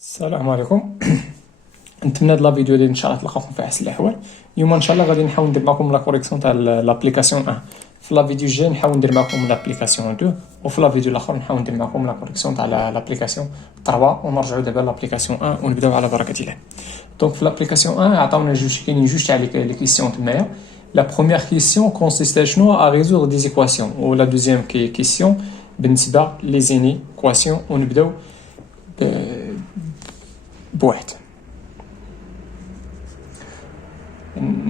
السلام عليكم. نتمنى هاد لا فيديو ديال ان شاء الله تلقاكم في احسن الاحوال. اليوم ان شاء الله غادي نحاول ندير معكم لا كوريكسيون تاع لابليكاسيون 1. في لا فيديو الجاي نحاول ندير معكم لابليكاسيون 2، وفي لا فيديو الاخر نحاول ندير معكم لا كوريكسيون تاع لابليكاسيون 3، ونرجعوا دابا لابليكاسيون 1 ونبداو على بركه الله. دونك في لابليكاسيون 1 عطاونا كاينين جوج تاع لي كيسيون تمايا. لا بروميير كيسيون كونسيست شنو ا ريزودر دي زيكواسيون، و لا دوزيام كيسيون بالنسبه لي زينيكواسيون، ونبداو بواحد.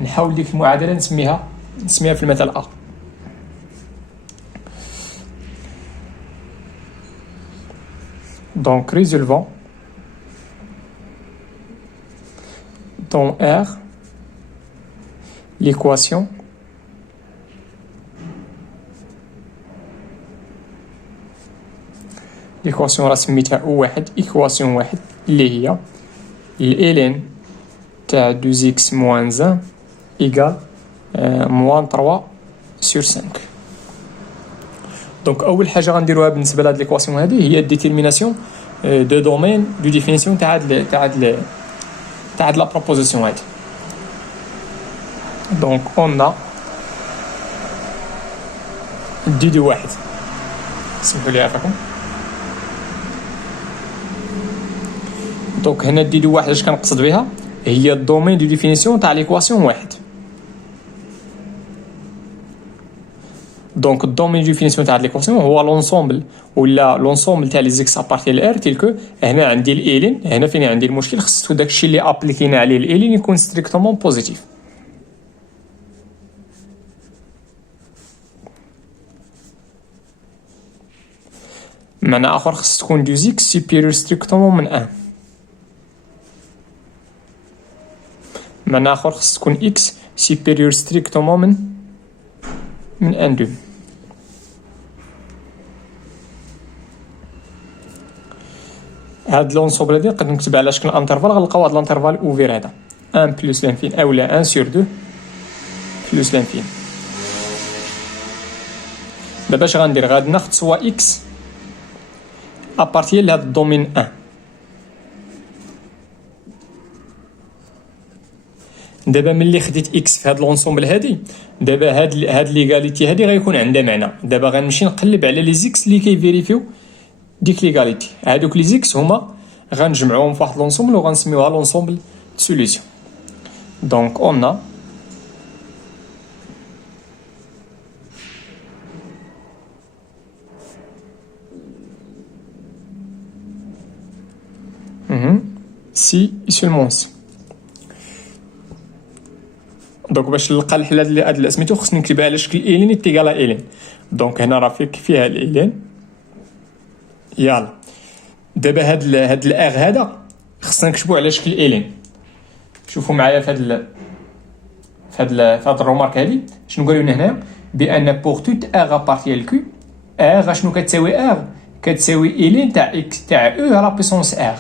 نحاول ديك المعادله نسميها في المثال ا. Donc résolvant dans R l'équation راه سميتها واحد إيكواسيون واحد اللي هي الإلين تاع 2x moins 1 إيكال موان 3 sur 5. دونك أول حاجة غنديروها بالنسبة لهاد ليكواسيون هادي هي ديتيرميناسيون دو دومين دو ديفينيسيون تاع هاد لا بروبوزيسيون هادي. دونك أون دي دو واحد، سمحولي عافاكم. دونك هنا دي دو واحد اش كنقصد بها هي الدومين دو ديفينيسيون تاع ليكواسيون واحد. دونك الدومين دو ديفينيسيون تاع ليكواسيون هو لونسومبل ولا لونسومبل تاع لي زيكس ابارتي لار تيلكو هنا عندي الالين، هنا فين عندي المشكل خصو داكشي اللي ابليكينا عليه الالين يكون ستريكتومون بوزيتيف. معنى اخر خص تكون دو زيكس سوبيريور ستريكتومون من 1. معنى اخر خص تكون اكس سوبيريور ستريكتومون من 1 2. هاد لونسومبل هادي نقدر نكتب على شكل انترفال، غنلقاو هاد الانترفال اوفير هذا 1 بلس لانفين اولا 1 sur 2 بلس لانفين. دابا اش غندير؟ غادي ناخد سوا اكس ابارتي لهاد الدومين 1. دابا ملي خديت اكس في هاد لونسومبل هادي، دابا هاد ليغاليتي هادي غيكون عندها معنى. دابا غنمشي نقلب على لي زيكس اللي كيفيريفيو ديك ليغاليتي. هادوك لي زيكس هما غنجمعوهم في واحد لونسومبل وغنسميوها لونسومبل سوليسيون. دونك اون سي سولمون سي. دونك باش نلقى الحل هاد سميتو خصني نكتبها على شكل الين ايتيغالا الين. دونك هنا راه فيها الالين. يلا دابا هاد الار هذا خصنا نكتبو على شكل الين. شوفوا معايا في هاد الرومارك هادي شنو قالوا لنا هنا؟ بان بوغ توت ار ابارتي كيو ار شنو كتساوي؟ ار كتساوي الين تاع اكس تاع او على بيسونس ار.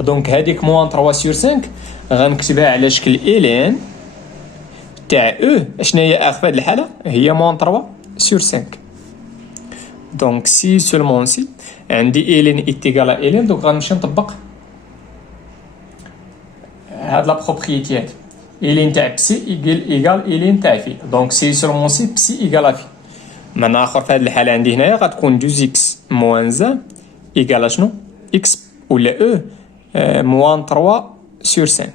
دونك هذيك موان 3 سور 5 غنكتبها على شكل الين تاع او. شنو هي ار في هذه الحاله؟ هي موان 3 سور 5. دونك سي سولمون سي عندي الين ايتيغالا الين. دونك غنمشي نطبق هاد لا بروبريتي هادي. الين تاع بسي ايغال الين تاع في. دونك سي سولمون سي بسي ايغال في. من اخر في هذه الحاله عندي هنايا غتكون 2 اكس موان 1 ايغال شنو؟ اكس ولا او موان 3 سور 5.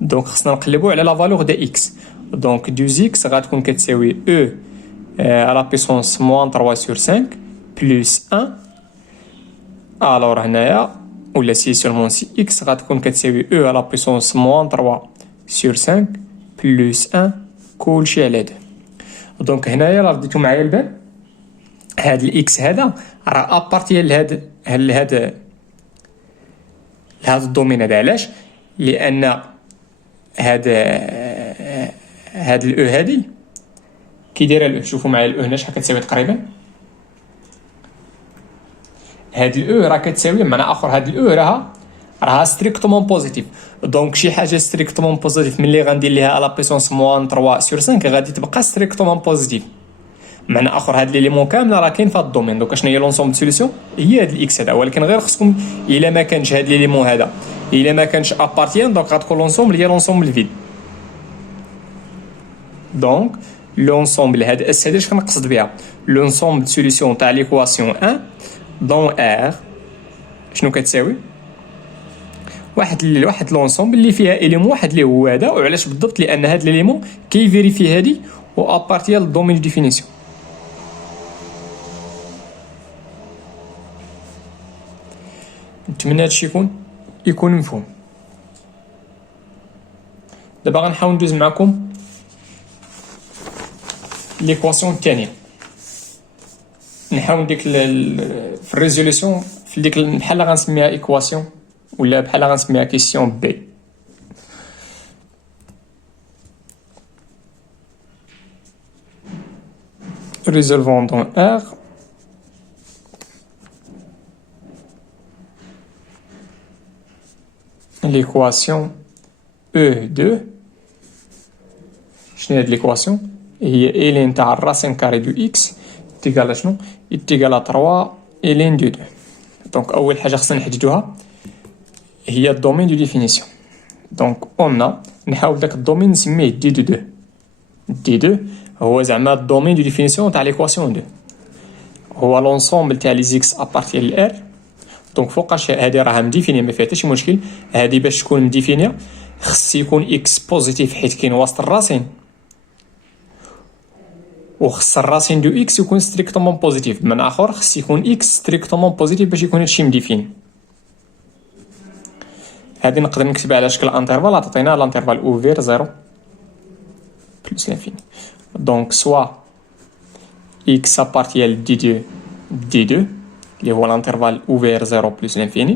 دونك خصنا نقلبو على لا فالور د اكس. دونك 2 اكس غتكون كتساوي او على بيسونس موان 3 سور 5 بلس 1. الور هنايا ولا سي سولمون سي اكس غتكون كتساوي او على بيسونس موان 3 سور 5 بلس 1 كلشي على 2. دونك هنايا راه رديتو معايا البال. هاد الاكس هذا راه ابارتي لهاد الدومين هذا. علاش؟ لان هاد الاو هادي كي دايره الاو. شوفوا معايا الاو هنا شحال كتساوي تقريبا. هاد الاو راه كتساوي معنى اخر هاد الاو راها ستريكتومون بوزيتيف. دونك شي حاجه ستريكتومون بوزيتيف ملي غندير ليها على بيسونس موان 3 سور 5 غادي تبقى ستريكتومون بوزيتيف. معنى اخر هاد ليليمون كامله راه كاين في هاد الدومين. دونك شنو هي لونسومبل سوليسيون؟ هي هاد الاكس هذا، ولكن غير خصكم الا ما كانش هاد ليليمون هذا الا ما كانش ابارتيان دونك غتكون لونسومبل هي لونسومبل فيد. دونك لونسومبل هاد اس هذا اش كنقصد بها؟ لونسومبل سوليسيون تاع ليكواسيون 1 دون ار شنو كتساوي؟ واحد لونسومبل اللي فيها اليمون واحد اللي هو هذا. وعلاش بالضبط؟ لان هاد الاليمون كيفيريفي هادي و ابارتيال الدومين ديفينيسيون. نتمنى هادشي يكون مفهوم. دابا غنحاول ندوز معكم ليكواسيون الثانيه. نحاول ديك في الريزوليسيون في ديك بحال غنسميها ايكواسيون ولا بحال غنسميها كيسيون بي. résolvons dans R l'équation E2. شنو هاد l'équation؟ هي إلين تاع الراسين كاري دو إكس تيكالا شنو؟ تيكالا 3 إلين دو 2. دونك أول حاجة خصنا نحددوها هي الدومين دو ديفينيسيون. دونك قلنا نحاول داك الدومين نسميه دي دو 2. دي 2 هو زعما الدومين دو ديفينيسيون تاع ليكواسيون 2 هو لونسومبل تاع لي زيكس ابارتيال لار. دونك فوقاش هادي راها مديفينيه ما فيها حتى شي مشكل. هادي باش تكون مديفينيه خص يكون اكس بوزيتيف حيت كاين وسط الراسين، وخص الراسين دو اكس يكون ستريكتومون بوزيتيف. بمعنى اخر خص يكون اكس ستريكتومون بوزيتيف باش يكون هادشي مديفيني. هادي نقدر نكتبها على شكل انترفال. عطينا الانترفال اوفير 0 بلس لانفيني. Donc, soit x appartient d2 اللي هو الانترفال ouvert 0 plus l'infini.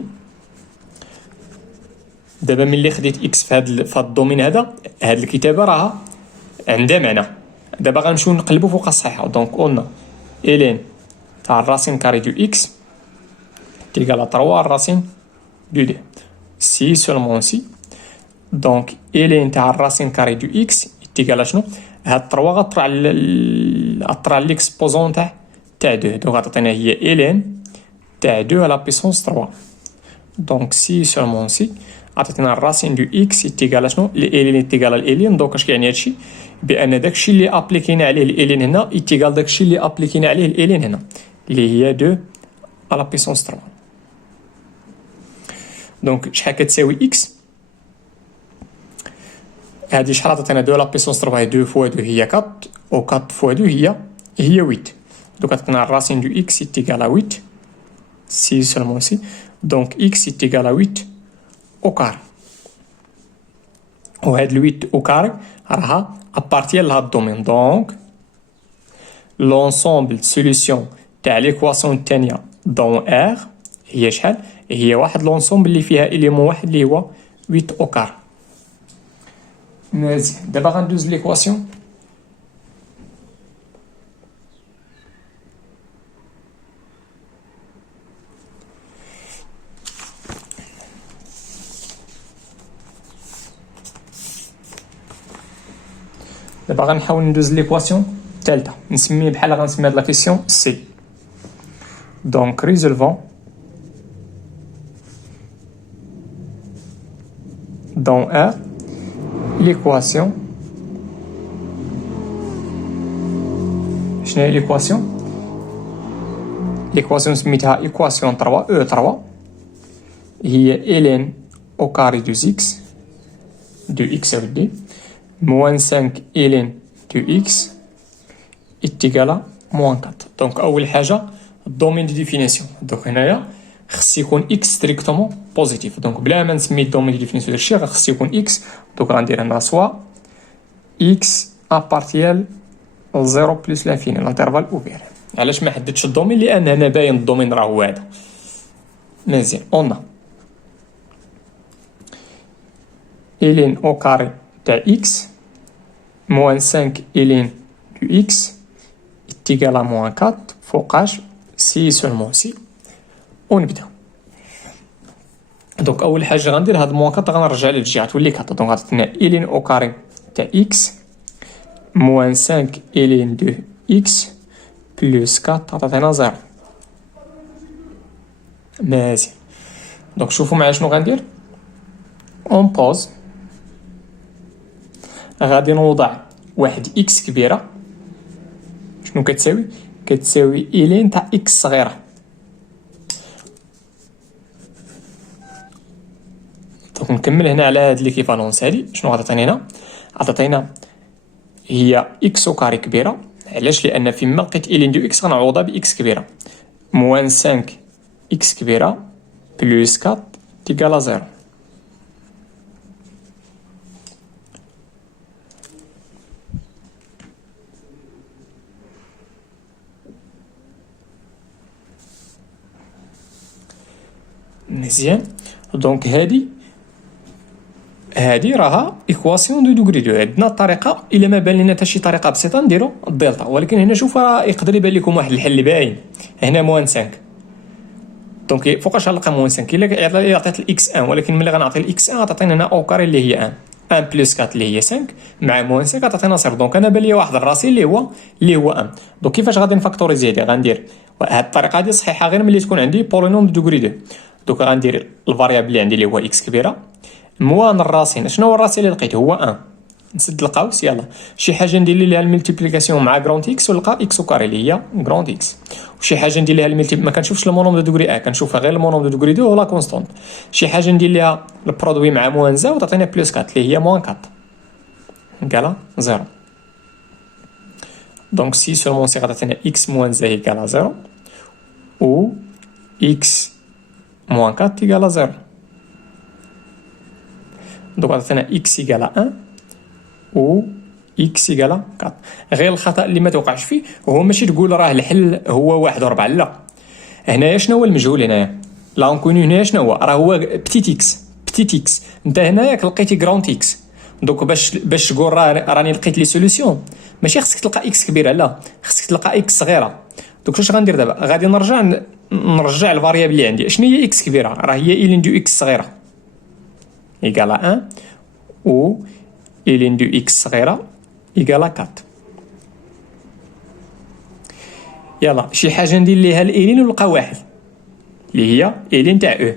دابا ملي خديت x في هاد الدومين هذا، هاد الكتابه راها عندها معنى. دابا غنمشيو نقلبو فوق الصحيحه. دونك قلنا الين تاع الراسين كاري دو x تيكالا 3 الراسين دو 2 سي سولمون سي. دونك الين تاع الراسين كاري دو x تيكالا شنو؟ هاد 3 غطرع ليكسبوزون تاع 2. دونك غتعطينا هي الين تاع 2 على بيسونس 3. دونك سي سولمون سي عطيتنا الراسين دو اكس تيكالا شنو؟ الين تيكالا الالين. دونك اش كيعني هادشي؟ بان داكشي اللي ابليكينا عليه الالين هنا يتيكال داكشي اللي ابليكينا عليه الالين هنا اللي هي 2 على بيسونس 3. دونك شحال كتساوي اكس؟ هادي شحال عطاتنا 2 على بيسونس 3 هي 2 فوا 2 هي 4 و 4 فوا 2 هي 8. دونك عطاتنا الراسين دو اكس تيكال 8 سي سولمون سي. دونك اكس تيكال 8 او كاري. وهاد 8 او كاري راها ابارتيال لهاد الدومين. دونك لونسومبل سوليسيون تاع ليكواسيون الثانيه دون ار هي شحال؟ هي واحد لونسومبل اللي فيها اليمون واحد اللي هو 8 او كاري. مزيان. دابا غندوز ليكواسيون دابا غنحاول ندوز ليكواسيون الثالثه. نسميه بحال غنسمي هاد لا كيسيون سي. دونك ريزولفون دون ار l'équation. شنو هي ليكواسيون؟ ليكواسيون سميتها ايكواسيون 3 او 3 هي الين او كاري دو اكس دو اكس او دي موان 5 الين دو اكس اتيكالا موان 4. دونك اول حاجه الدومين دي ديفينيسيون. دونك هنايا خص يكون اكس ستريكتومون بوزيتيف. دونك بلا ما نسمي الدومين دي ديفينيسيون داكشي غير خص يكون اكس. دونك غندير هنا سوا اكس ابارتيال 0 بلس لانفيني الانترفال اوفير. علاش ما حددتش الدومين؟ لان هنا باين الدومين راه هو هذا. مزيان. اون الين او كاري تاع اكس موان 5 الين دو اكس اتيكالا موان 4 فوقاش سي سولمون سي. ونبدا. دونك اول حاجه غندير هاد موان 4 غنرجع ليه الجهه تولي 4. دونك غتعطينا الين او كاري تاع اكس موان 5 الين دو اكس بلس 4 تعطينا 0. مزيان. دونك شوفوا معايا شنو غندير. اون بوز غادي نوضع واحد اكس كبيره. شنو كتساوي؟ كتساوي إلين تاع اكس صغيره. دونك نكمل هنا على هاد ليكيفالونس هادي. شنو غتعطيني هنا؟ عطاتينا هي اكس او كاري كبيره. علاش؟ لان فيما لقيت إلين دو اكس غنعوضها باكس كبيره. موان 5 اكس كبيره بلس 4 تيكالا 0. مزيان. دونك هادي راها ايكواسيون دو دوغري دو. عندنا الطريقه الا ما بان لنا حتى شي طريقه بسيطه نديرو الدلتا، ولكن هنا شوف راه يقدر يبان لكم واحد الحل باين. هنا موان 5 دونك فوقاش غنلقى موان 5 الا عطيت الاكس 1، ولكن ملي غنعطي الاكس 1 غتعطينا هنا او كاري اللي هي 1 بلس 4 اللي هي 5 مع موان 5 غتعطينا 0. دونك انا بان لي واحد الراسي اللي هو 1. دونك كيفاش غادي نفاكتوريزي هادي؟ غندير هاد الطريقه هادي صحيحه غير ملي تكون عندي بولينوم دو دوغري 2. دونك غندير الفاريابل اللي عندي اللي هو اكس كبيره موان الراسين. شنو هو الراسي اللي لقيت؟ هو 1. نسد القوس. يلا شي حاجه ندير ليها الملتيبليكاسيون مع غراند اكس ونلقى اكس كاري اللي هي غراند اكس. وشي حاجه ندير ليها ما كنشوفش المونوم دو دوغري 1، كنشوفها غير المونوم دو دوغري 2 ولا كونستانت. شي حاجه ندير ليها البرودوي مع موان زا وتعطينا بلس 4 اللي هي موان 4 كالا 0. دونك سي سولمون سي غتعطينا اكس موان زا ايكالا 0 و اكس موان 4 ايكالا 0. دونك عطينا اكس ايكالا 1 و اكس ايكالا 4. غير الخطا اللي ما توقعش فيه هو ماشي تقول راه الحل هو 1 و4. لا، هنايا شنو هو المجهول؟ هنايا لا نكونو هنايا شنو هو؟ راه هو بتيت اكس. انت هنايا لقيتي غراند اكس. دونك باش تقول راني لقيت لي سوليوشن ماشي خصك تلقى اكس كبيره، لا خصك تلقى اكس صغيره. دونك واش غندير دابا؟ غادي نرجع الفاريابل اللي عندي. شنو هي اكس كبيره؟ راه هي إلين دو اكس صغيره إيكالا 1 و إلين دو إكس صغيرة إيكالا 4. يلا شي حاجة ندير ليها الإلين ونلقى واحد اللي هي إلين تاع أو.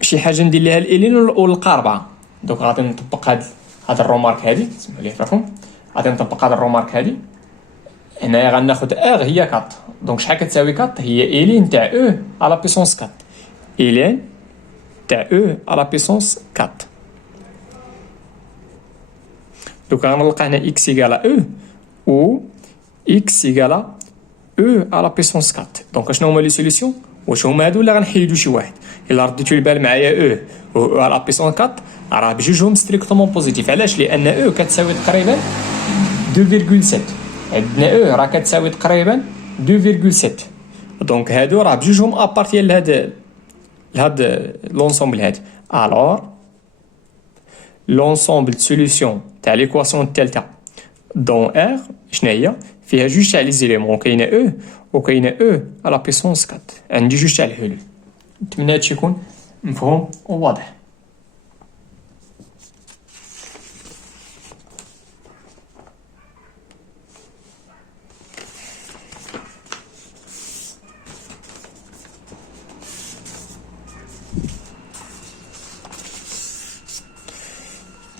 شي حاجة ندير ليها الإلين ونلقى 4. دونك غادي نطبق هاد الرومارك هادي. اسمحوا لي فيكم. غادي نطبق هاد الرومارك هادي. هنايا غناخد ار هي 4. دونك شحال كتساوي 4؟ هي إلين تاع او على بيسونس 4. إلين تاع او على بيسونس 4. دونك غنلقى هنا اكس ايكالا او و اكس ايكالا او على بيسونس 4. دونك شنو هما لي سوليسيون؟ واش هما هادو ولا غنحيدو شي واحد؟ الا رديتو البال معايا او على بيسونس 4 راه بجوجهم ستريكتومون بوزيتيف. علاش؟ لان او كتساوي تقريبا 2.7. عندنا او راه كتساوي تقريبا 2.7. دونك هادو راه بجوجهم ابارتيال لهاد لونسومبل هادي. الوغ لونسومبل دو سوليوشن تاع ليكواسيون الثالثه دون ار شنو هي؟ فيها جوج تاع لي زيليمون، كاينه او وكاينه او على بيسونس 4. عندي جوج تاع الحلول. نتمنى هادشي يكون مفهوم وواضح.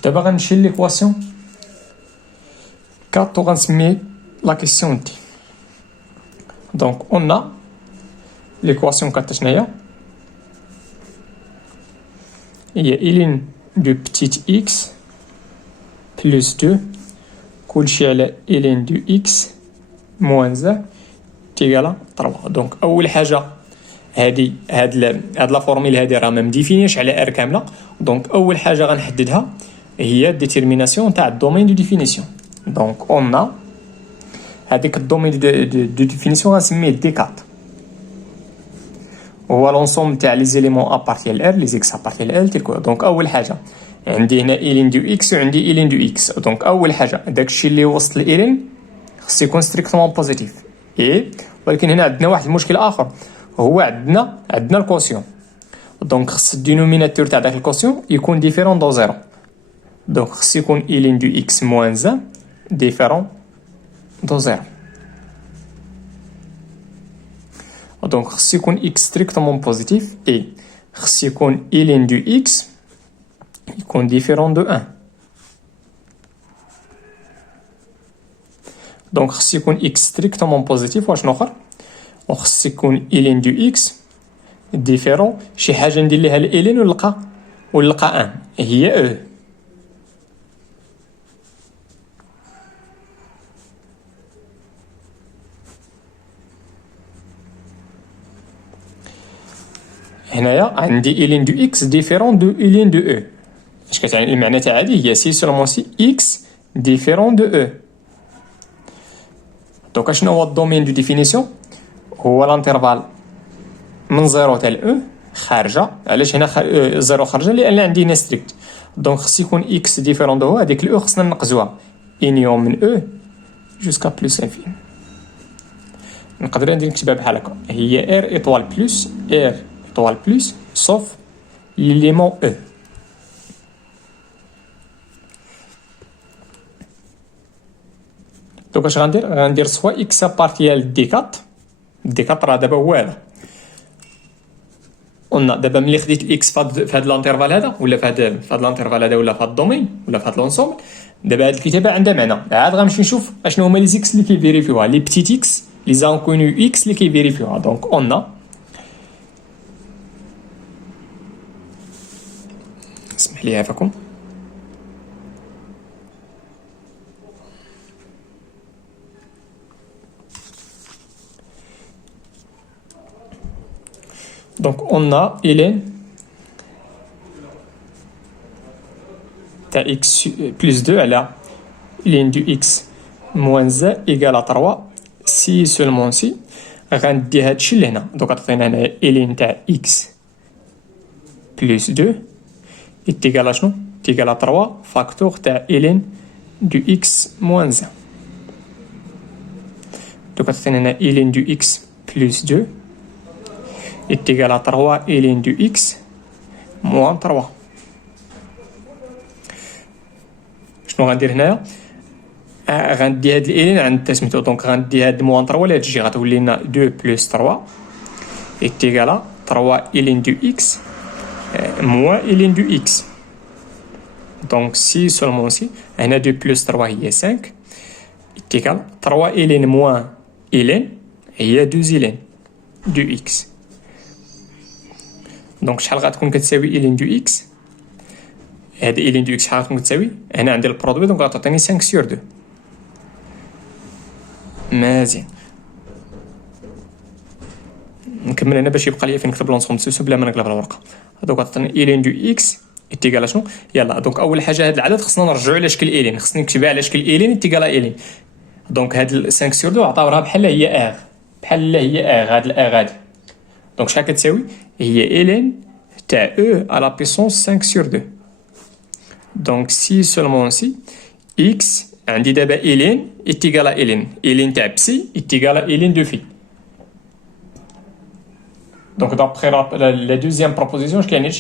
دابا غنمشي ليكواسيون 4 وغنسمي لا كيسيون دي. دونك اون ليكواسيون 4 شناهي؟ هي إلين دو بتيت إكس بلس 2 كلشي على إلين دو إكس موان زا تيغالا 3. دونك أول حاجة هاد لا فورميل هادي راه ما مديفينيش على ار كاملة. دونك أول حاجة غنحددها هي ديتيرميناسيون تاع الدومين دو ديفينيسيون. دونك اون هذيك الدومين دو ديفينيسيون غنسميه دي 4. هو لونسومبل تاع لي زيليمون ابارتيال ار لي زيكس ابارتيال ال تيلكو. دونك اول حاجه عندي هنا إلين دو اكس وعندي إلين دو اكس. دونك اول حاجه داكشي اللي وسط الإلين خصو يكون ستريكتومون بوزيتيف. ولكن هنا عندنا واحد المشكل اخر، هو عندنا الكوسيون. دونك خص الدينوميناتور تاع داك الكوسيون يكون ديفيرون دو زيرو. دونك خص يكون إلين دو إكس موان زان ديفيرون دو زيرو. دونك خص يكون إكس ستريكتومون بوزيتيف إي خص يكون إلين دو إكس يكون ديفيرون دو أن. دونك خص يكون إكس ستريكتومون بوزيتيف واش نوخر، وخص يكون إلين دو إكس ديفيرون شي حاجة ندير ليها الإلين ونلقى أن هي أو. هنايا عندي إلين دو إكس ديفيرون دو إلين دو أو. اش كتعني المعنى تاع هادي؟ هي سي سولمون سي إكس ديفيرون دو أو. دوكا شنو هو الدومين دو ديفينيسيون؟ هو الانترفال من زيرو تاع أو خارجة. علاش هنا زيرو خارجة؟ لأن عندي هنا ستريكت. دونك خص يكون إكس ديفيرون دو هاديك الأو خصنا نقزوها إنيون من أو جوسكا بلوس انفين. نقدر ندير نكتبها بحال هكا، هي ار إيطوال بلوس ار إيطوال بلوس سوف ليليمون أو. دوك اش غندير سوا إكس بارتيال دي كات. دي كات راه دابا هو هذا. قلنا دابا ملي خديت الاكس في هذا الانترفال هذا ولا في هذا الانترفال هذا ولا في هذا الدومين ولا في هذا لونسومبل، دابا هذه الكتابه عندها معنى. عاد غنمشي نشوف اشنو هما لي زيكس اللي كيفيريفيوها، لي بتيت اكس لي زانكونو اكس اللي كيفيريفيوها. دونك قلنا اسمح لي عافاكم. Donc on a إلين تاع x plus 2 على إلين دو x moins z égale à 3 si seulement si. غندي هادشي لهنا. دوك عطينا هنا إلين تاع x plus 2 إتيكال شنو؟ إتيكال à 3 فاكتور تاع إلين دو x moins z. دوك عطينا هنا إلين دو x plus 2 est égal à 3 إلين دو إكس موان 3. شنو غندير هنايا؟ غندي هاد الإلين عند سميتو. دونك غندي هاد موان 3 لهاد الجي غتولي لنا 2 بلس 3 est égal à 3 إلين دو إكس موان إلين دو إكس. دونك سي سولمون سي هنا 2 بلس 3 هي 5 est égal 3 إلين موان إلين هي 2 إلين دو إكس. دونك شحال غتكون كتساوي إلين دو إكس؟ هاد إلين دو إكس شحال غتكون كتساوي؟ هنا عندي البرودوي دونك غتعطيني 5 سور 2. مزيان. نكمل هنا باش يبقى ليا فين نكتب لونسومبل سوسو بلا ما نقلب الورقة. دوك غتعطيني إلين دو إكس إتيكال شنو؟ يلا دونك أول حاجة هاد العدد خصنا نرجعو على شكل إلين، خصني نكتبها على شكل إلين إتيكال إلين. دونك هاد 5 سور 2 عطاو راه بحال هي إغ، بحال هي إغ هاد الإغ هادي. دونك شحال كتساوي؟ هي إلين تاع أو على بيسونس 5 سور 2. دونك سي سولمون سي إكس عندي دابا إلين إتيكال إلين، إلين تاع بسي إتيكال إلين دو في. دونك دابخي لا دوزيام بروبوزيسيون اش كيعني؟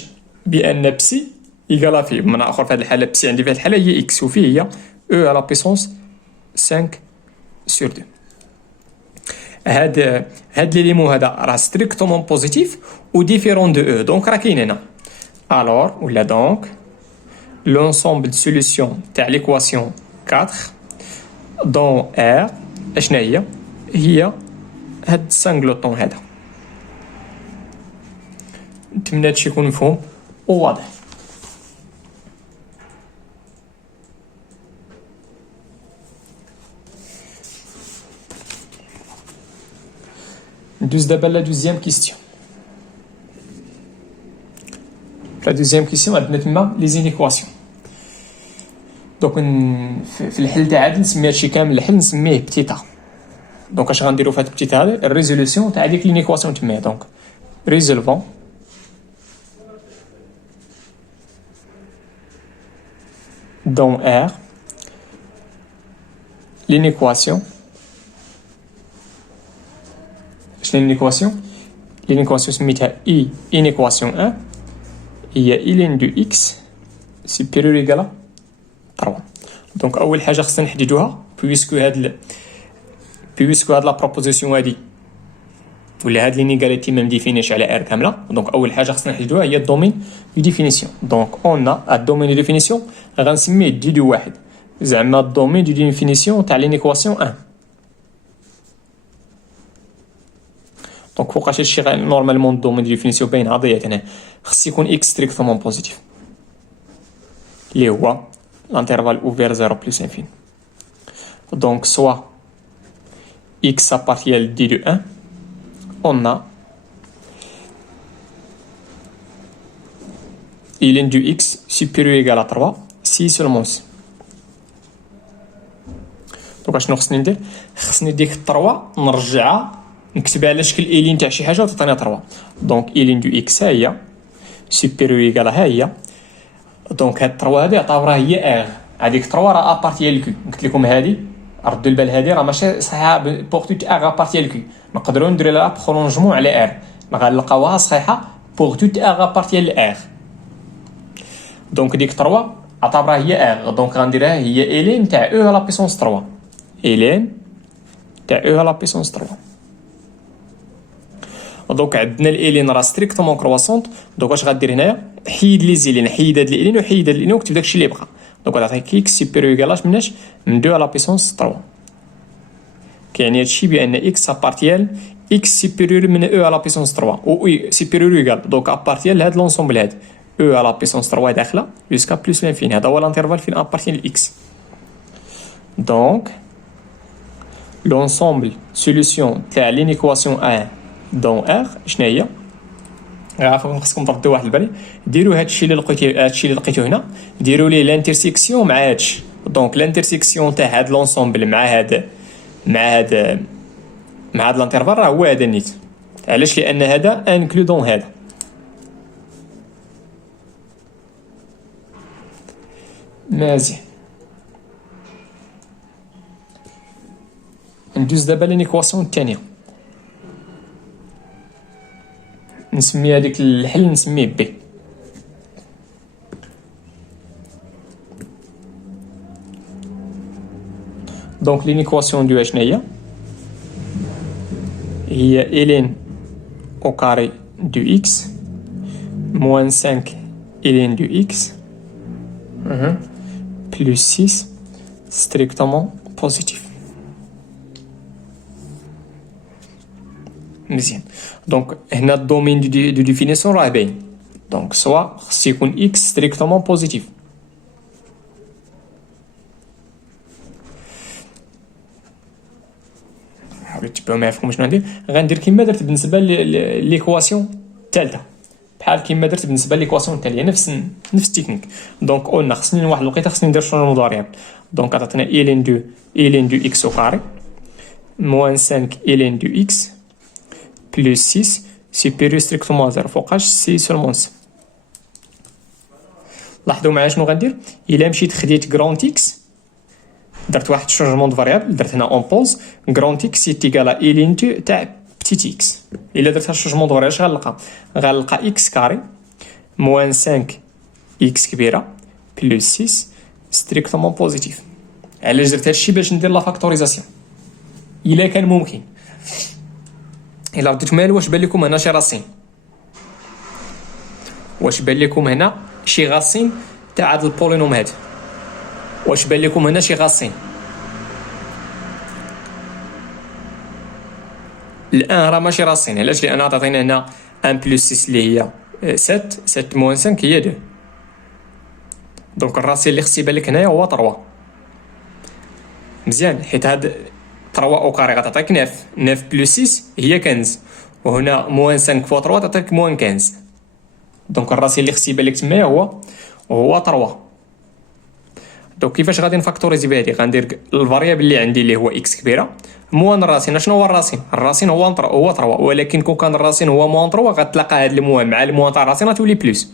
بأن بسي إيكال في. بمعنى آخر في هذه الحالة بسي عندي في هذه الحالة هي إكس وفي هي أو على بيسونس 5 سور 2. هاد ليليمون هذا راه ستريكتومون بوزيتيف و ديفيرون دو او. دونك راه كاين هنا الور ولا دونك لونسومبل دو سوليسيون تاع ليكواسيون 4 دون ار اشنا هي هاد السانغلوطون هذا. نتمنى هادشي يكون مفهوم وواضح. ندوز دابا لا دوزيام كيستيون. لا دوزيام كيستيون عندنا تما لي زينيكواسيون. دونك في الحل تاع هادي نسمي هادشي كامل الحل نسميه بتيتا. دونك اش غنديرو في هاد بتيتا هادي؟ الريزولوسيون تاع ديك لينيكواسيون تما. دونك ريزولفون دون ار لينيكواسيون. شنو لينيكواسيون؟ لينيكواسيون سميتها اي انيكواسيون 1 هي إلين دو إكس سوبيريور إيكالا 3. دونك أول حاجة خصنا نحددوها بويسكو هاد لا بروبوزيسيون هادي ولا هاد لينيغاليتي ما مديفينيش على ار كامله. دونك اول حاجه خصنا نحددوها هي الدومين دو ديفينيسيون. دونك اون الدومين دو ديفينيسيون غنسميه دي دو واحد، زعما الدومين دو ديفينيسيون تاع لينيكواسيون 1. دونك فوقاش هادشي نورمالمون الدومين دو ديفينيسيون باين عضيه هنا خص يكون اكس ستريكتومون بوزيتيف اللي هو l'intervalle ouvert 0 plus infini. Donc soit x appartient d de 1, on a ln du x supérieur ou égal à 3 si seulement si. دونك اشنو خصني ندير؟ خصني ديك 3 نرجعها نكتبها على شكل الين تاع شي حاجه وتعطينا 3. دونك الين دو اكس ها هي supérieur ou égal ها هي. دونك هاد 3 هادي عطاوها هي ار، هذيك 3 راه ابارتي لكو. قلت لكم هادي ردوا البال هادي راه ماشي صحيحه بوغ توت ار ابارتي لكو، نقدروا نديروا لها برولونجمون على ار غنلقاوها صحيحه بوغ توت ار ابارتي لار. دونك ديك 3 عطاوها هي ار، دونك غنديرها هي الين تاع او على بيسونس 3، الين تاع او على بيسونس 3. دونك عندنا الالين راه ستريكتومون كرواسونت. دونك واش غدير هنايا؟ حيد لي زيلين، حيد هاد الالين وحيد هاد الالين وكتب داكشي اللي بقى. دونك غتعطيك اكس سوبيريور ايكالاش مناش من 2 على بيسونس 3. كيعني هادشي بان اكس ابارتيال اكس سوبيريور من او على بيسونس 3 او سوبيريور ايكال. دونك ابارتيال لهاد لونسومبل هاد او على بيسونس 3 داخله جوسكا بلس لانفين. هذا هو الانترفال فين ابارتيال اكس. دونك لونسومبل سوليوشن تاع لينيكواسيون 1 دون ار شنو هي؟ عافاكم خصكم تردوا واحد البالي، ديروا هادشي اللي لقيتو هنا ديروا ليه لانترسيكسيون مع هادشي. دونك لانترسيكسيون تاع هاد لونسومبل مع هاد الانترفال راه هو هذا النيت. علاش؟ لان هذا انكلو دون هذا. مزيان ندوز دابا لينيكواسيون الثانيه، نسمي هذيك الحل نسميه بي. دونك لينيكواسيون دو شنو هي الين او كاري دو اكس موان 5 الين دو اكس بلس 6 ستريكتومون بوزيتيف. مزيان. دونك هنا الدومين دو ديفينيسيون راه باين. دونك سوا خص يكون اكس ستريكتومون بوزيتيف. حاولت تبعوا معايا فيكم شنو ندير. غندير كيما درت بالنسبه ليكواسيون الثالثه، بحال كيما درت بالنسبه ليكواسيون الثانيه نفس التكنيك. دونك قلنا خصني واحد الوقيته خصني ندير شونجمون فاريابل. دونك عطاتنا الين دو اكس او كاري موان 5 الين دو اكس بلس 6 سوبيريور ستريكتومون 0 فوقاش سي سولمون سي. لاحظوا معايا شنو غندير. الا مشيت خديت كرونت اكس درت واحد شونجمون دو فاريابل، درت هنا اون بوز كرونت اكس يتيكالا الين تو تاع بتيت اكس. الا درت شونجمون دو فاريابل اش غنلقى اكس كاري موان 5 اكس كبيره بلس 6 ستريكتومون بوزيتيف. علاش درت هادشي؟ باش ندير لا فاكتوريزاسيون الا كان ممكن. الا رديتو معايا واش بان لكم هنا شي راسين؟ واش بان لكم هنا شي غاسين تاع هاد البولينوم هذا؟ واش بان لكم هنا شي غاسين؟ الان راه ماشي راسين. علاش؟ لان عطاتينا هنا 1 بلس 6 اللي هي 7 موان 5 هي 2. دونك الراسين اللي خص يبان لك هنايا هو 3. مزيان، حيت هاد 3 او كاري غتعطيك 9 بلس 6 هي 15، وهنا موان 5 فوا 3 تعطيك موان 15. دونك الراسي اللي خص يبان لك تمايا هو 3. دونك كيفاش غادي نفاكتوريزي بهادي؟ غندير الفاريابل اللي عندي اللي هو اكس كبيره موان الراسين. شنو هو الراسين؟ الراسين هو 3، ولكن كون كان الراسين هو موان 3 غتلقى هاد الموان مع الموان تاع الراسين غتولي بلس.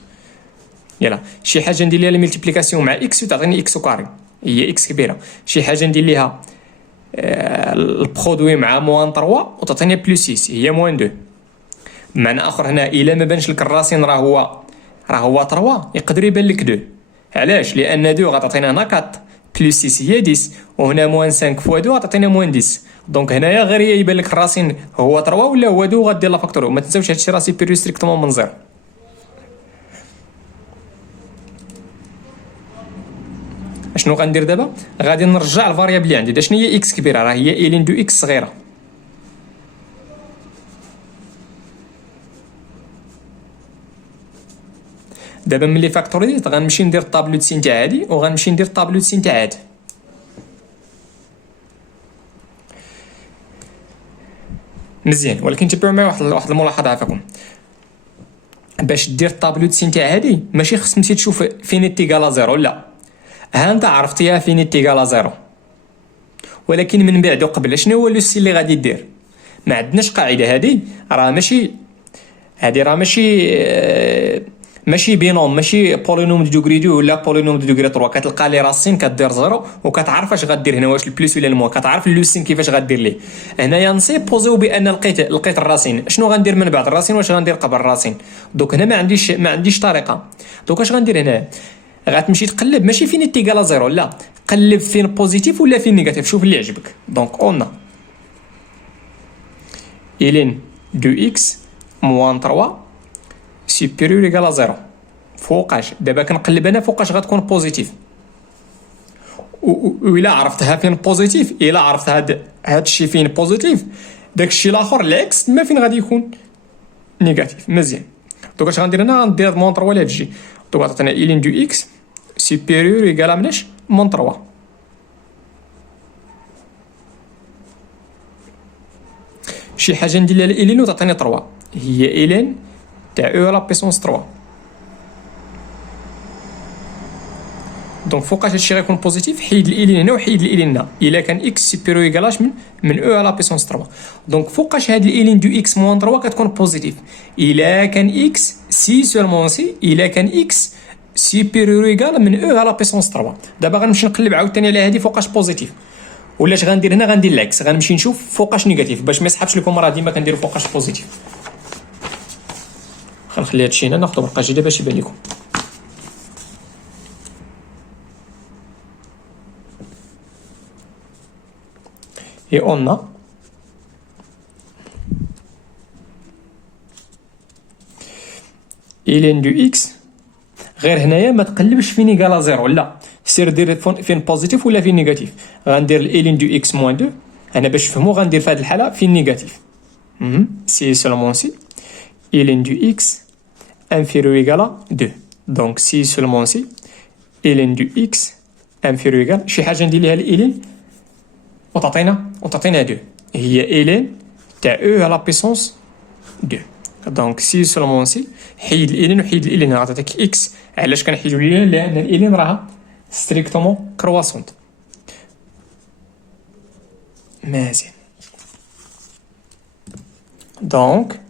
يلا شي حاجه ندير ليها الملتيبليكاسيون مع اكس وتعطيني اكس كاري هي اكس كبيره. شي حاجه ندير ليها البرودوي مع موان 3 وتعطيني بلس 6 هي موان 2. بمعنى اخر هنا الا ما بانش لك الراسين راه هو راه هو 3 يقدر يبان لك 2. علاش؟ لان 2 غتعطينا هنا 4 بلس 6 هي 10 وهنا موان 5 فوا 2 غتعطينا موان 10. دونك هنايا غير يبان لك الراسين هو 3 ولا هو 2 غدير لا فاكتور. وما تنساوش هادشي راه سيبيريور ستريكتومون من 0. اشنو غندير دابا؟ غادي نرجع الفاريابل اللي عندي. شنو هي اكس كبيره؟ راه هي الين دو اكس صغيره. دابا ملي فاكتوريزيت غنمشي ندير الطابلو د سين تاع هادي وغنمشي ندير الطابلو د سين تاع هادي. مزيان، ولكن تبعوا معايا واحد الملاحظه عافاكم. باش دير الطابلو د سين تاع هادي ماشي خص تمشي تشوف فين تيغالا زيرو، لا، ها انت عرفتيها فين تيغالا زيرو، ولكن من بعد وقبل شنو هو لو سي اللي غادي دير؟ ما عندناش قاعده. هادي راه ماشي بينوم، ماشي بولينوم دو دوغري 2 ولا بولينوم دو دوغري 3. كتلقى لي راسين كدير زيرو وكتعرف اش غدير هنا، واش البليس ولا الموان، كتعرف لو سين كيفاش غدير ليه. هنايا نسيبوزيو بان لقيت الراسين، شنو غندير من بعد الراسين؟ واش غندير قبل الراسين؟ دوك هنا ما عنديش طريقه. دوك اش غندير هنا؟ غتمشي تقلب ماشي فين تيغالا زيرو، لا، قلب فين بوزيتيف ولا فين نيجاتيف، شوف اللي يعجبك. دونك اون الين دو اكس موان 3 سوبيريور ايكال 0 فوقاش. دابا كنقلب انا فوقاش غتكون بوزيتيف، وإلا عرفتها فين بوزيتيف، إلا عرفت هاد الشيء فين بوزيتيف، داك الشيء الاخر العكس ما فين غادي يكون نيجاتيف. مزيان، دوك اش غندير هنا؟ غندير مون 3 ولا تجي. دوك عطينا الين دو اكس سوبيريور ايكال مناش مون 3. شي حاجه ندير لها الين وتعطيني 3 هي الين تاع او على بيسونس 3. دونك فوقاش هادشي غيكون بوزيتيف حيد الالين هنا وحيد الالين هنا. الا كان اكس سوبيريور ايكالاش من او على بيسونس 3. دونك فوقاش هاد الالين دو اكس موان 3 كتكون بوزيتيف. الا كان اكس سي سولمون سي الا كان اكس سوبيريور ايكال من او على بيسونس 3. دابا غنمشي نقلب عاوتاني على هادي فوقاش بوزيتيف، ولا اش غندير هنا؟ غندير العكس، غنمشي نشوف فوقاش نيجاتيف باش ما يسحبش لكم. راه ديما كنديروا فوقاش بوزيتيف. غنخلي هادشي هنا ناخذ ورقه جديده باش يبان لكم. et on a الين دو اكس. غير هنايا ما تقلبش فين ايكالا زيرو، لا، سير دير فين بوزيتيف ولا فين نيجاتيف. غندير الين دو اكس موان 2 انا باش تفهموا. غندير في هذه الحاله فين نيجاتيف، سي سولمون سي الين دو اكس انفيريور ايكالا 2. دونك سي سولمون سي الين دو اكس انفيريور ايكال شي حاجه ندير ليها الين وتعطينا 2 هي الين تاع او على بيسونس 2. دونك سي سولمون سي حيد الالين وحيد الالين عطاتك اكس. علاش كنحيدو الالين؟ لان الالين راها ستريكتومون كرواسونت. مزيان، دونك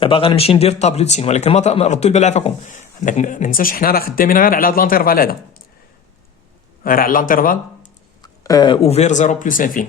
دابا غنمشي ندير طابلو سين، ولكن ما ردوا البال عافاكم. ما ننساش حنا راه خدامين غير على هاد لانترفال هذا، غير على لانترفال اوفير 0 بلس انفين.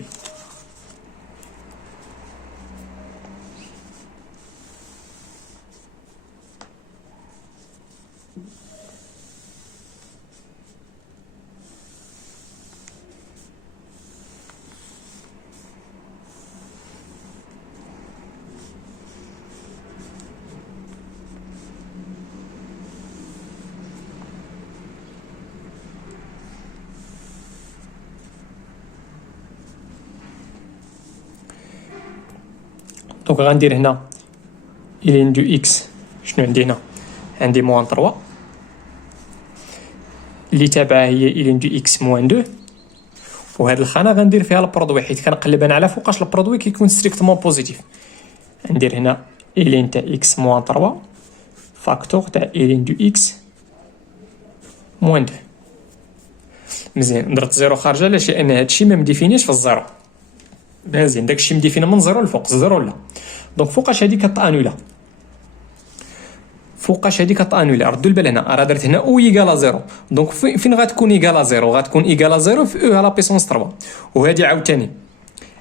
دونك غندير هنا الين دو اكس. شنو عندي هنا؟ عندي موان 3 اللي تابعها هي الين دو اكس موان 2. وهاد الخانه غندير فيها البرودوي حيت كنقلب انا على فوقاش البرودوي كيكون ستريكتومون بوزيتيف. ندير هنا الين تاع اكس موان 3 فاكتور تاع الين دو اكس موان 2. مزيان، درت زيرو خارجه علاش؟ لان هادشي ما مديفينيش في الزيرو. مزيان، داكشي مديفينا من زيرو لفوق، زيرو لا. دونك فوقاش هادي كطانولا، فوقاش هادي كطانولا. ردوا البال هنا راه درت هنا او ايكالا زيرو. دونك فين غتكون ايكالا زيرو؟ غتكون ايكالا زيرو في او على بيسونس 3. وهادي عاوتاني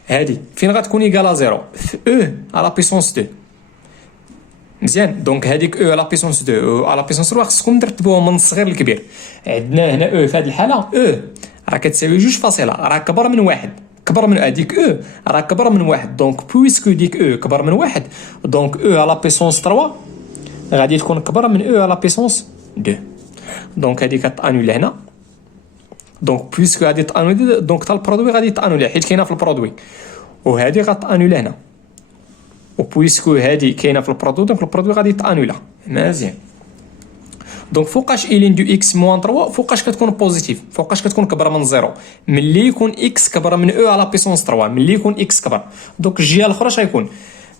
هادي فين غتكون ايكالا زيرو؟ في او على بيسونس 2. مزيان. دونك هذيك او على بيسونس 2 او على بيسونس 3 خصكم ترتبوهم من الصغير للكبير. عندنا هنا او في هذه الحاله او راه كتساوي 2 راه كبر من واحد، كبر من هذيك او راه كبر من واحد. دونك بويسكو ديك او كبر من واحد، دونك او على بيسونس 3 غادي تكون كبر من او على بيسونس 2. دونك هذه كتانولي هنا. دونك بويسكو غادي تانولي دونك تا البرودوي غادي تانولي حيت كاينه في البرودوي، وهذه غتانولي هنا. وبويسكو هذه كاينه في البرودوي دونك البرودوي غادي تانولا. مزيان. دونك فوقاش الين دو اكس موان 3 فوقاش كتكون بوزيتيف، فوقاش كتكون كبر من زيرو ملي يكون اكس كبر من او على بيسونس 3. ملي يكون اكس كبر دونك الجهه الاخرى اش غيكون؟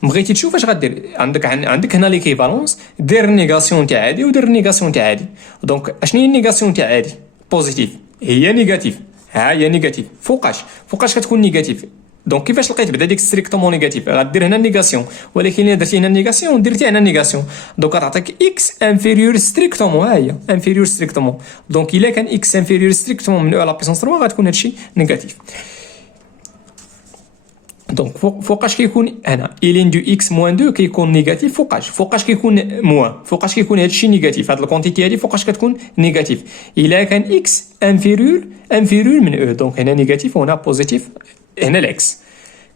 بغيتي تشوف اش غدير، عندك هنا ليكيفالونس، دير نيغاسيون تاع عادي ودير نيغاسيون تاع عادي. دونك اشنو هي النيغاسيون تاع عادي؟ بوزيتيف، هي نيجاتيف، ها هي نيجاتيف. فوقاش كتكون نيجاتيف؟ دونك كيفاش لقيت بعدا ديك ستريكتومون نيجاتيف؟ غدير هنا نيغاسيون، ولكن الا درتي هنا نيغاسيون درتي هنا نيغاسيون دونك غتعطيك اكس انفيريور ستريكتومون. ها هي انفيريور ستريكتومون. دونك الا كان اكس انفيريور ستريكتومون من او على بيسونس 3 غتكون هادشي نيجاتيف. دونك فوقاش كيكون هنا الين دو اكس موان 2 كيكون نيجاتيف. فوقاش كيكون موان، فوقاش كيكون هادشي نيجاتيف. هاد الكونتيتي هادي فوقاش كتكون نيجاتيف الا كان اكس انفيريور من او. دونك هنا نيجاتيف وهنا بوزيتيف. هنا العكس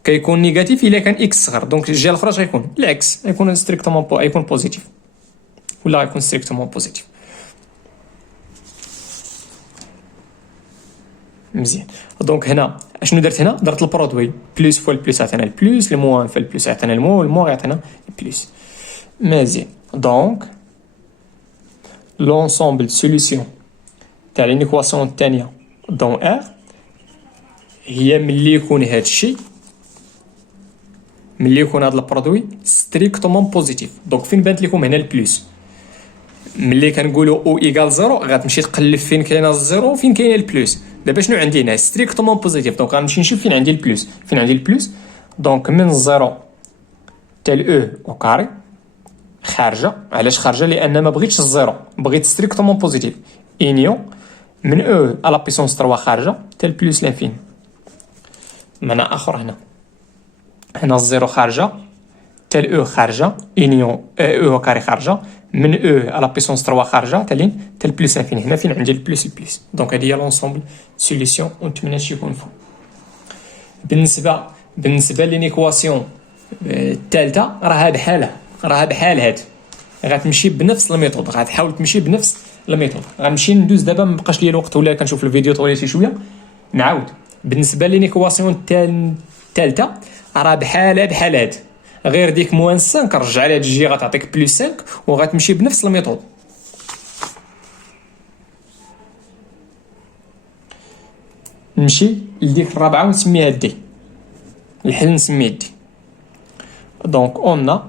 كيكون نيجاتيف الا كان اكس صغر. دونك الجهه الاخرى غيكون العكس، غيكون ستريكتومون غيكون بوزيتيف ولا غيكون ستريكتومون بوزيتيف. مزيان. دونك هنا اشنو درت؟ هنا درت البرودوي بلس فوا البلس عطينا البلس، الموان في البلس عطينا الموان، والموان يعطينا البلس. مزيان. دونك لونسومبل دو سوليسيون تاع لينيكواسيون الثانيه دون ار هي ملي يكون هادشي، ملي يكون هاد البرودوي ستريكتومون بوزيتيف. دونك فين بانت لكم هنا البلس؟ ملي كنقولوا او ايكال زيرو غتمشي تقلب فين كاينه الزيرو وفين كاينه البلس. دابا شنو عندي هنا؟ ستريكتومون بوزيتيف. دونك غنمشي نشوف فين عندي البلس. دونك من الزيرو حتى او او كاري خارجه. علاش خارجه؟ لان ما بغيتش الزيرو، بغيت ستريكتومون بوزيتيف. انيون من او على بيسونس 3 خارجه حتى البلس لانفين. معنى اخر هنا الزيرو خارجه حتى الاو خارجه، انيون او كاري خارجه من او على بيسونس 3 خارجه حتى لين حتى البلس انفيني. هنا فين عندي البلس. دونك هذه هي لونسومبل سوليسيون ونتمنى شي يكون فهم. بالنسبه لينيكواسيون الثالثه راه بحال هاد غتمشي بنفس الميثود، غتحاول تمشي بنفس الميثود. غنمشي ندوز دابا، مابقاش ليا الوقت ولا كنشوف الفيديو طويل شي شويه. نعاود بالنسبه لينيكواسيون الثالثه راه بحال هاد، غير ديك موان 5 رجع لها تجي غتعطيك بلس 5 وغتمشي بنفس الميثود. نمشي لديك الرابعه ونسميها دي، الحل نسميه دي. دونك اون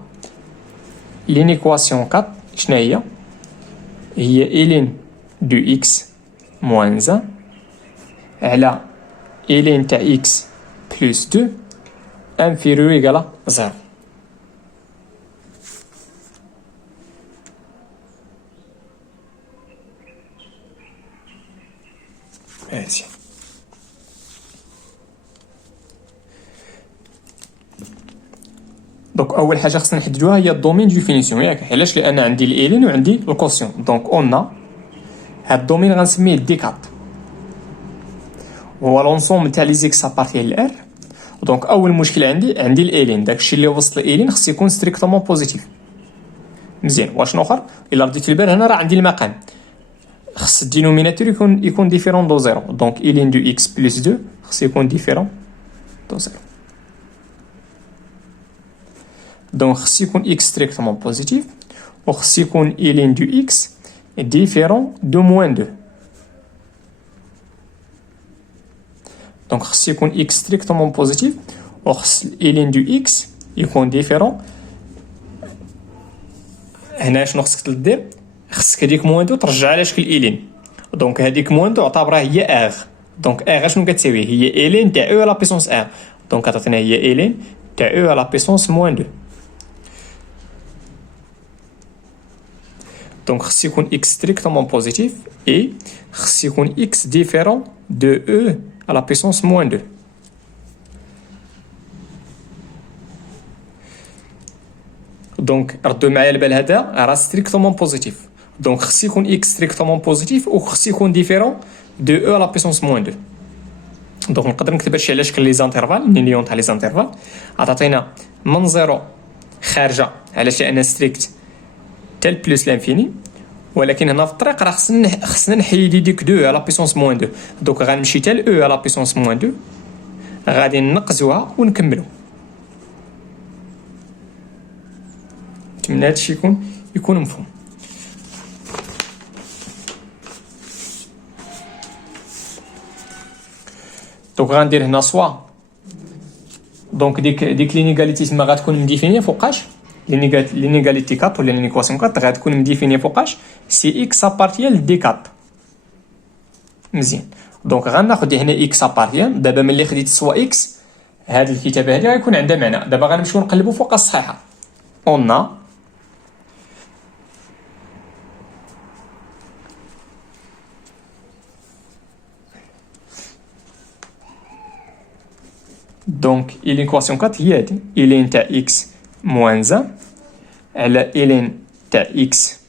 لينيكواسيون 4 شنو هي الين دو اكس موان 1 على الين تاع اكس بلس 2 انفيريور ايكالا 0. ماشي. دونك اول حاجه خصنا نحددوها هي الدومين دو فينيسيون ياك. علاش؟ لان عندي الالين وعندي الكوسيون. دونك اون هاد الدومين غنسميه دي 4 هو لونسومبل تاع لي زيكس ابارتي لار. دونك اول مشكل عندي الالين، داكشي اللي وسط الالين خص يكون ستريكتومون بوزيتيف. مزيان. واشنو اخر؟ الا رديت البال هنا راه عندي المقام، خص الدينوميناتور يكون ديفيرون دو زيرو. دونك الين دو اكس بلس 2 خص يكون ديفيرون دو زيرو. دونك خص يكون اكس ستريكتومون بوزيتيف وخص يكون الين دو اكس ديفيرون دو موان 2. دونك خص يكون اكس ستريكتومون بوزيتيف وخص الين دو اكس يكون ديفيرون. هنا شنو خصك دير؟ خصك هذيك موان 2 ترجع على شكل الين. دونك هذيك موان 2 اعتبرها هي ار. دونك ار شنو كتساوي؟ هي الين تاع او على بيسونس ار. دونك كتعطينا هي الين تاع او على بيسونس موان 2. دونك خص يكون اكس ستريكتومون بوزيتيف اي خص يكون اكس ديفيرون دو او على بيسونس موان 2. دونك ردوا معايا البال، هذا راه ستريكتومون بوزيتيف، دونك خص يكون اكس ستريكتومون بوزيتيف وخص يكون ديفيرون دو او لا بيسونس موان 2. دونك نقدر نكتب هادشي علاش كاين لي زانترفال، لي تاع لي زانترفال عطاتينا من زيرو خارجه علاش لان ستريكت تال بلس لانفيني، ولكن هنا في الطريق راه خصنا نحيدي ديك 2 على بيسونس موان 2. دونك غنمشي حتى او على بيسونس موان 2 غادي نقزوها ونكملوا. نتمنى هادشي يكون مفهوم. دونك غندير هنا سوا دونك ديك لينيغاليتي تما غتكون مديفينيه فوقاش لينيغاليتي 4 ولا لينيكواسيون 4 غتكون مديفينيه فوقاش سي اكس ابارتيال دي 4. مزيان، دونك غناخد هنا اكس ابارتيال. دابا ملي خديت سوا اكس هاد الكتابه هادي غيكون عندها معنى. دابا غنمشيو نقلبوا فوق الصحيحه. اون دونك ليكواسيون 4 هي هادي الين تاع اكس موان 1 على الين تاع اكس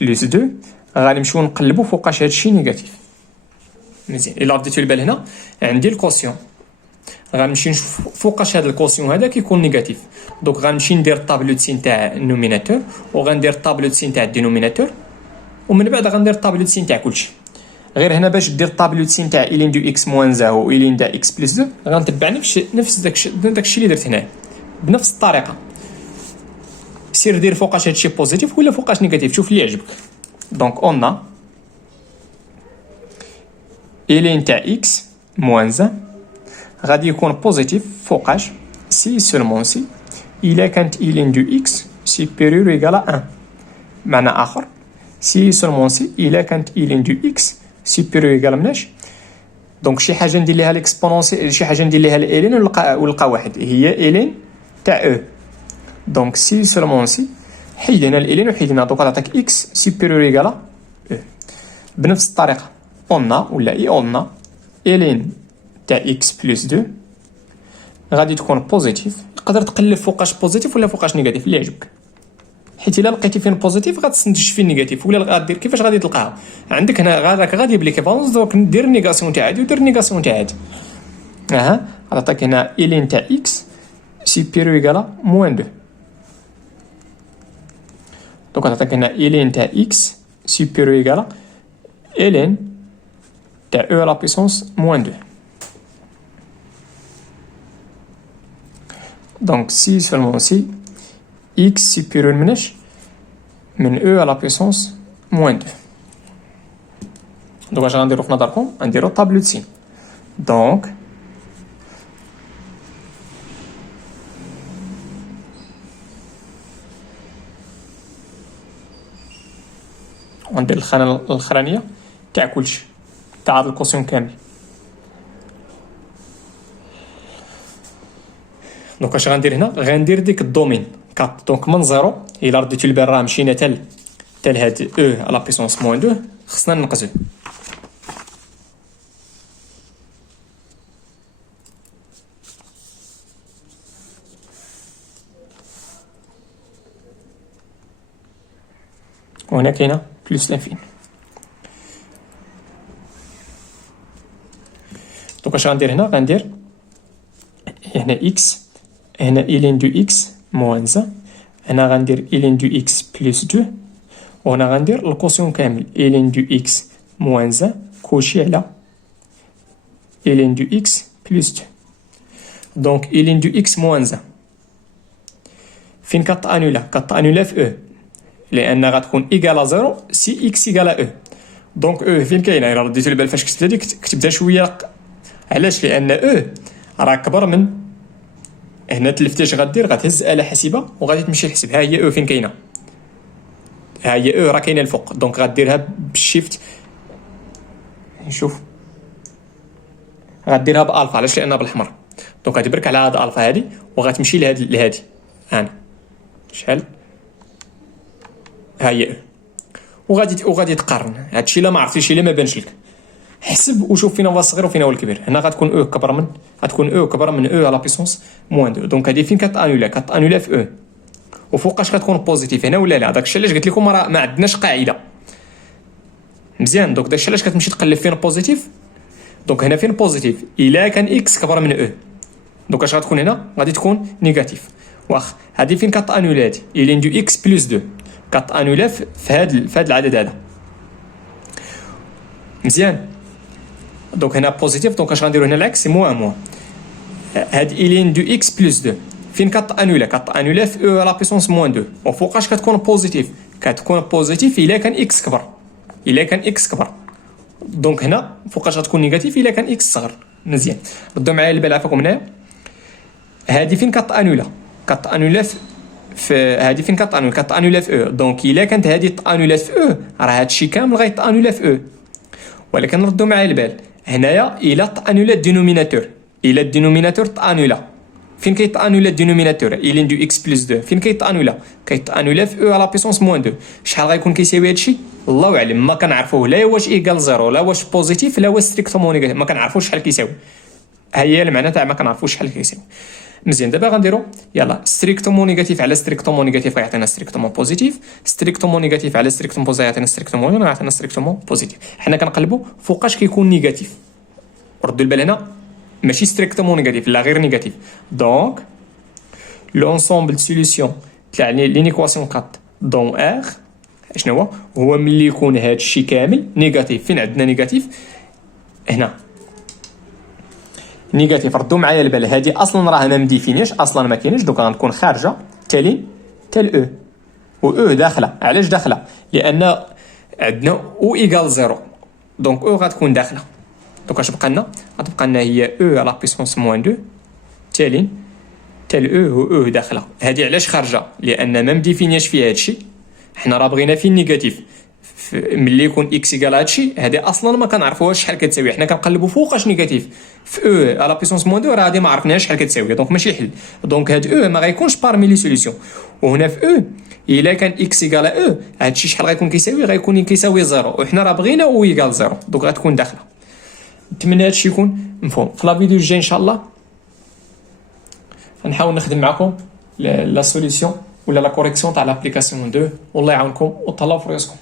بلس 2. غنمشيو نقلبوا فوقاش هادشي نيجاتيف. مزيان، الا رديتو البال هنا عندي الكوسيون، غنمشي نشوف فوقاش هذا الكوسيون هذا كيكون نيجاتيف. دونك غنمشي ندير الطابلو سين تاع النوميناتور وغندير الطابلو سين تاع الدينوميناتور ومن بعد غندير الطابلو سين تاع كلشي. غير هنا باش دير الطابلو سين تاع الين دو اكس موان 1 و الين دا اكس بلس 2 غنتبع نفس داكشي اللي درت هنا بنفس الطريقه. سير دير فوقاش هادشي بوزيتيف ولا فوقاش نيجاتيف، شوف اللي يعجبك. دونك اون الين تاع اكس موان 1 غادي يكون بوزيتيف فوقاش سي سولمون سي الا كانت الين دو اكس سوبيريور ايكال 1. معنى اخر سي سولمون سي الا كانت الين دو اكس سوبيريور ايكال مناش. دونك شي حاجه ندير ليها ليكسبونونسي، شي حاجه ندير ليها الين ونلقى واحد هي الين تاع او. دونك سي سولمون سي حيد هنا الالين وحيد هنا، دونك تعطيك اكس سوبيريور ايكال او. بنفس الطريقه اون ولا اي اون الين تاع اكس بلس 2 غادي تكون بوزيتيف. تقدر تقلب فوقاش بوزيتيف ولا فوقاش نيجاتيف اللي يعجبك، حيت الا لقيتي فين بوزيتيف غتستنتج فين نيجاتيف ولا غادير كيفاش غادي تلقاها. عندك هنا غادي بليكيفالونس، دونك ندير نيغاسيون تاع هادي ودير نيغاسيون تاع هادي. عطاك هنا الين تاع اكس سوبيريور ايكال موان 2. دونك عطاك هنا الين تاع اكس سوبيريور ايكال الين تاع او لا بيسونس موان 2. دونك سي سولمون سي x supérieur مناش من e à la puissance moins 2. دونك اش غنديرو في نظركم؟ غنديرو طابلو سين. دونك غندير الخانه الاخرانيه تاع كلشي تاع هاد الكوسيون كامل. دونك اش غندير هنا؟ غندير ديك الدومين 4. دونك من زيرو الى رديتو البال راه مشينا تال هاد او على بيسونس موان 2 خصنا ننقزو. وهنا كاينه بلس لانفين. دونك اش غندير هنا؟ غندير هنا اكس، هنا الين دو اكس موان 1، هنا غندير الين دو اكس بلس 2، وهنا غندير الكوسيون كامل الين دو اكس موان 1 كلشي على الين دو اكس بلس 2. دونك الين دو اكس موان 1 فين كتانولا في او، لان غتكون ايكالا 0 سي اكس ايكالا او. دونك او فين كاينه؟ الا رديتو البال فاش كتبت هذيك كتبدا شويه. علاش؟ لان او راه كبر من هنا. تلفتيش غدير غتهز آلة حاسبة وغادي تمشي تحسب ها هي او فين كاينه، ها هي او راه كاينه الفوق. دونك غديرها بالشيفت، نشوف غديرها بالفا. علاش؟ لانها بالاحمر. دونك غادي برك على هاد الفا هادي وغتمشي لهادي هنا شحال ها هي او، وغادي تقارن هادشي. الا ما عرفتيش الا ما بانش لك حسب وشوف فين هو الصغير وفين هو الكبير. هنا غتكون او كبر من او على بيسونس موان 2. دونك هادي فين كتانولا في او، وفوقاش غتكون بوزيتيف هنا ولا لا. داكشي علاش قلت لكم راه ما عندناش قاعده مزيان. دونك داكشي علاش كتمشي تقلب فين بوزيتيف. دونك هنا فين بوزيتيف الا كان اكس كبر من او، دونك اش غتكون هنا؟ غادي تكون نيجاتيف. واخ هادي فين كتانولي هادي الين دو اكس بلس 2 كتانولي في هاد العدد هذا مزيان. دونك هنا بوزيتيف، دونك اش غنديرو هنا العكس موان هاد الين دو اكس بلس 2 فين كتانولي في او لا بيسونس موان 2 وفوقاش كتكون بوزيتيف. كتكون بوزيتيف الا كان اكس كبر دونك هنا فوقاش غتكون نيجاتيف الا كان اكس صغر. مزيان ردوا معايا البال عفاكم هنايا. هادي فين كتانولي في هادي فين كتانولي في او. دونك الا كانت هادي تانولات في او راه هادشي كامل غيتانولي في او. ولكن ردوا معايا البال هنايا الا تانولي الدينوميناتور، الا الدينوميناتور تانولا فين كيتانولا الدينوميناتور الين دو اكس بلس 2 فين كيتانولا في او على بيسونس موان 2. شحال غيكون كيساوي هادشي الله اعلم، ما كنعرفوه لا واش ايكال زيرو لا واش بوزيتيف لا واش ستريكتومون نيجاتيف، ما كنعرفوش شحال كيساوي. ها هي المعنى تاع ما كنعرفوش شحال كيساوي. مزيان دابا غنديرو يلا ستريكتومون نيجاتيف على ستريكتومون نيجاتيف غيعطينا ستريكتومون بوزيتيف، ستريكتومون نيجاتيف على ستريكتومون بوزيتيف غيعطينا ستريكتومون غيعطينا ستريكتومون بوزيتيف. حنا كنقلبوا فوقاش كيكون نيجاتيف. ردوا البال هنا ماشي ستريكتومون نيجاتيف لا غير نيجاتيف. دونك لونسومبل دو سوليسيون تاع لينيكواسيون 4 دون ار شنو هو ملي يكون هذا الشيء كامل نيجاتيف. فين عندنا نيجاتيف هنا نيجاتيف. ردوا معايا البال هذه اصلا راه ما مديفينيش اصلا ما كاينش. دوك غتكون خارجه تالي او و او داخله. علاش داخله؟ لان عندنا او ايكال زيرو دونك او غتكون داخله. دونك اش بقى لنا؟ غتبقى لنا هي او على بيسونس موان 2 تالي او و او داخله. هذه علاش خارجه؟ لان ما مديفينياش فيها هادشي. حنا راه بغينا في النيجاتيف ملي يكون اكس ايكال هادشي هذه اصلا ما كنعرفوهاش شحال كتساوي. حنا كنقلبوا فوقاش نيجاتيف في او على بيسونس موان 2 راه هذه ما عرفناش شحال كتساوي دونك ماشي حل. دونك هاد او ما غيكونش بارمي لي سوليسيون. وهنا في او الا كان اكس ايكال او هادشي شحال غيكون كيساوي؟ غيكون كيساوي زيرو وحنا راه بغينا او ايكال زيرو دونك غتكون داخله. نتمنى هادشي يكون مفهوم. في لا فيديو الجاي ان شاء الله غنحاول نخدم معكم لا سوليسيون ولا لا كوريكسيون تاع لابليكاسيون 2. والله يعاونكم وتهلاو في راسكم.